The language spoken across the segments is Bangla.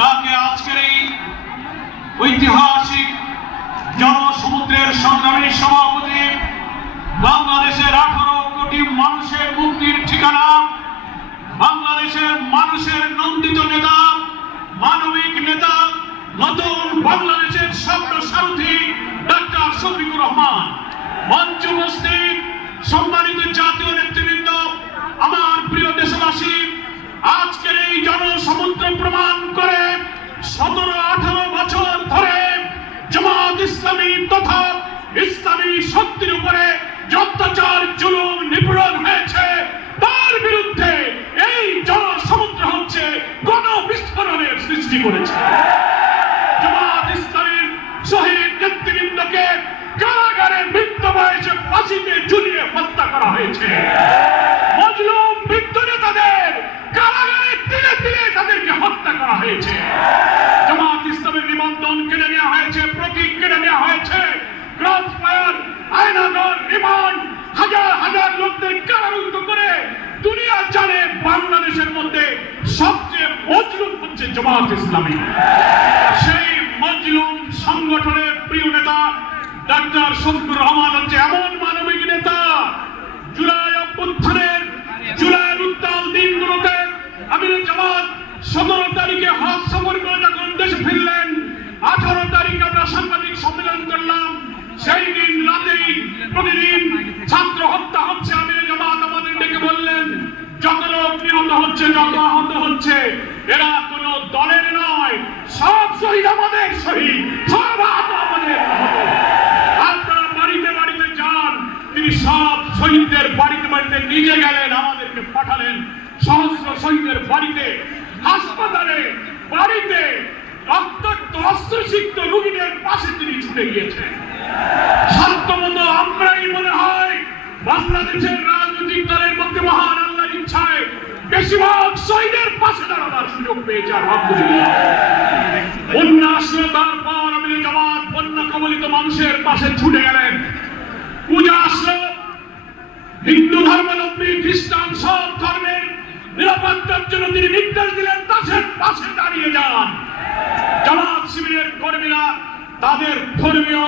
যাকে আজকের এই ঐতিহাসিক জনসমুদ্রের সংগ্রামী সভাপতি বাংলাদেশের আঠারো কোটি মানুষের মুক্তির ঠিকানা, বাংলাদেশের মানুষের নন্দিত নেতা, মানবিক নেতা, নতুন বাংলাদেশের স্বপ্ন সারথী ডাক্তার শফিকুর রহমান মঞ্চ উপস্থিত সম্মানিত জাতীয় নেতৃবৃন্দ আমার প্রিয় দেশবাসী আজকের এই জনসমুদ্র প্রমাণ করে সতেরো আঠারো বছর ধরে জামাত ইসলামী তথা ইসলামী শক্তির উপরে জুলুম, নিপীড়ন হয়েছে, তার বিরুদ্ধে এই হচ্ছে গণ বিস্ফোরণের সৃষ্টি করেছে। জামাত ইসলামের শহীদ নেতৃবৃন্দকে কারাগারে মৃত্যু বয়সে ফাঁসিতে ঝুলিয়ে হত্যা করা হয়েছে। রিমান্ড হাজার হাজার লোকদের কারারুদ্ধ করে দুনিয়া জানে বাংলাদেশের মধ্যে সবচেয়ে মজলুম হচ্ছে জামাত ইসলামী। সেই মজলুম সংগঠনের প্রিয় নেতা ডাক্তার শফিকুর রহমান হচ্ছে এমন মানবিক নেতা, জুলাই অভ্যুত্থানের জুলাই উত্তাল দিনগুলোতে আমির জামাত সতেরো তারিখে হজ সফর করে যখন দেশে ফিরলেন, আঠারো তারিখে আমরা সাংবাদিক ছাত্র হত্যা হচ্ছে, আমির জামাত আমাদের ডেকে বললেন যত লোক নিহত হচ্ছে যত আহত হচ্ছে। এরা কোন দলের নয়, সব শহীদ আমাদের শহীদ সব আহত আমাদের। আপনারা বাড়িতে বাড়িতে যান, তিনি সব শহীদদের বাড়িতে বাড়িতে নিজে গেলেন, আমাদেরকে পাঠালেন। সহস্র শহীদের বাড়িতে, হাসপাতালে, বাড়িতে, রক্তাক্ত, অস্ত্রসিক্ত রোগীদের পাশে তিনি ছুটে গিয়েছেন। বাংলাদেশের রাজনৈতিক দলের মধ্যে মহান আল্লাহর ইচ্ছায় বেশিরভাগ শহীদের পাশে দাঁড়ানোর সুযোগ পেয়েছে আর আলহামদুলিল্লাহ। বন্যা আসলো তারপর আমি জামাত বন্যা কবলিত মানুষের পাশে ছুটে গেলেন। পূজা আসলো হিন্দু ধর্মাবলম্বী, খ্রিস্টান সব ধর্মের নিরাপত্তার জন্য তিনি নির্দেশ দিলেন, তাদের পাশে দাঁড়িয়ে যান। জামাত শিবিরের কর্মীরা তাদের ধর্মীয়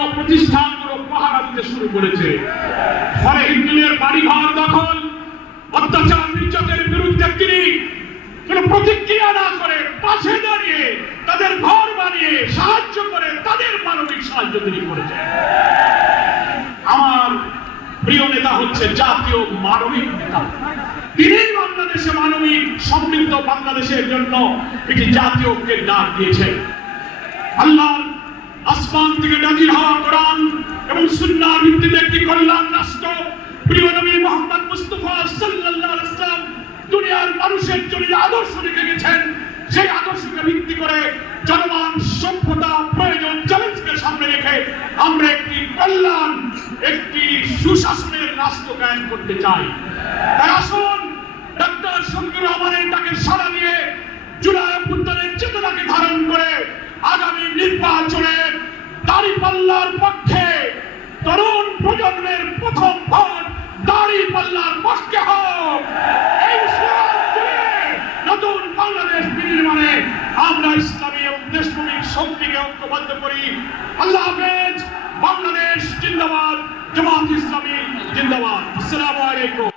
আমার প্রিয় নেতা হচ্ছে জাতীয় মানবিক নেতা। তিনি বাংলাদেশে মানবিক, সমৃদ্ধ বাংলাদেশের জন্য একটি জাতীয় ডাক দিয়েছেন। আল্লাহ আসমান থেকে নাজির হওয়া কোরআন এবং সুন্নাহর ভিত্তিতে একটি কল্যাণ রাষ্ট্র। প্রিয় নবী মোহাম্মদ মুস্তাফা সাল্লাল্লাহু আলাইহি ওয়াসাল্লাম দুনিয়ার মানুষের জন্য আদর্শ রেখে গেছেন, সেই আদর্শকে ভিত্তি করে জনমান সভ্যতা, প্রয়োজন, চ্যালেঞ্জকে সামনে রেখে আমরা একটি কল্যাণ, একটি সুশাসনের রাষ্ট্র কায়েম করতে চাই। আসুন, ডাক্তার শফিকুর রহমানের ডাকে সাড়া দিয়ে জুলাই অভ্যুত্থানের চেতনাকে ধারণ করে আগামী নির্বাচনে দাড়ি পাল্লার পক্ষে তরুণ প্রজন্মের প্রথম ভোট দাড়ি পাল্লার পক্ষে হোক। এই নতুন বাংলাদেশ বিনির্মাণে আমরা ইসলামী এবং দেশভূমির শক্তিকে ঐক্যবদ্ধ করি। আল্লাহ হাফেজ, বাংলাদেশ জিন্দাবাদ, জামাত ইসলামী জিন্দাবাদ।